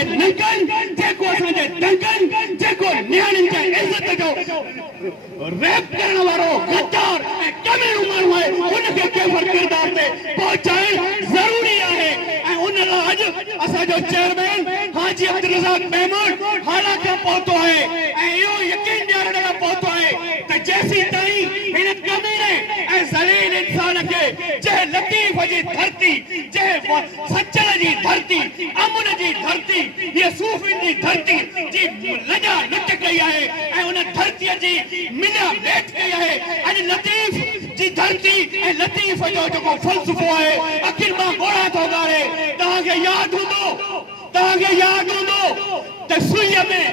असांजे नंगनि जेको असांजे दंगनि जेको नियाणियुनि जे इज़त जो रेप करण वारो गद्दार ऐं कमीणो माण्हू आहे उनखे केफर किरदार ते पहुचाइण ज़रूरी आहे ऐं उन लाइ अॼु असांजो चेयरमैन हाजी अब्दुल रज़ाक महमूद हाणा खां पहुतो आहे ऐं इहो यकीन ॾियारण लाइ पहुतो आहे त जेसीं ताईं हिन कमीणे ऐं ज़लील इंसान खे जंहिं लतीफ़ जी धरती जंहिं सचल जी धरती अमन जी धरती हीअ सूफ़ियुनि जी धरती जी लॼा लुट कई आहे ऐं उन धरतीअ जी मिला भेट कई आहे अॼु लतीफ़ जी धरती ऐं लतीफ़ जो जेको फ़लसफ़ो आहे अखियुनि मां ॻोढ़ा थो ॻाढ़े तव्हांखे यादि हूंदो त सुईअ में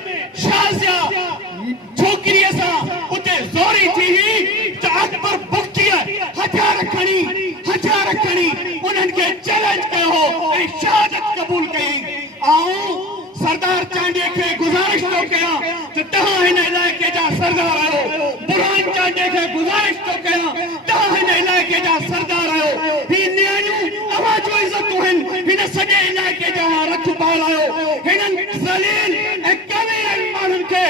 शाज़िया छोकिरीअ सां उते ज़ोरी थी हुई त अकबर बुख़्तीअ हथियार खणी उन्हनि खे चैलेंज कयो हो ऐं शहादत क़बूल कई ऐं सरदार चांडीअ खे गुज़ारिश थो कयां त तव्हां हिन इलाइक़े जा सरदार आहियो बुरहान चांडीअ खे गुज़ारिश थो कयां तव्हां हिन इलाइक़े जा सरदार आहियो ही नियाणियूं अवां जूं इज़तूं आहिनि हिन सॼे इलाइक़े जा रखवाल आहियो हिननि ज़लील ऐं कमीननि माण्हुनि खे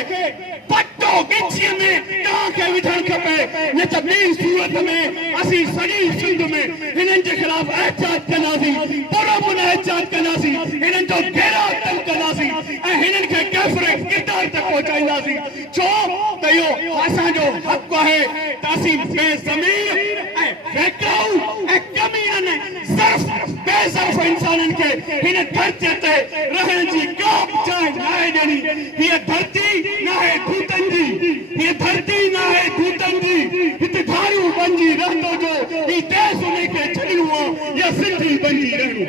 पटो गिचीअ में तव्हांखे विझणु खपे न त ॿी सूरत में असीं सॼी सिंध में हिननि जे ख़िलाफ़ एहतिजाज कंदासीं पुरअमन एहतिजाज कंदासीं हिननि जो घेराव तंग कंदासीं ऐं हिननि खे कैफ़रे किरदार तक पहुचाईंदासीं छो त इहो असांजो हक़ आहे त असीं बेज़मीर ऐं बेकाऊ ऐं कमीननि सिर्फ़ बेज़र्फ़ इंसाननि खे हिन धरतीअ ते रहण जी का बि जाइ नाहे ॾियणी हीअ धरती नाहे दूतनि जी हीअ धरती नाहे दूतनि जी हिते धारियूं बणिजी रहंदो जो ही देश उन खे छॾिणो आहे या सिंधी बणिजी रहणो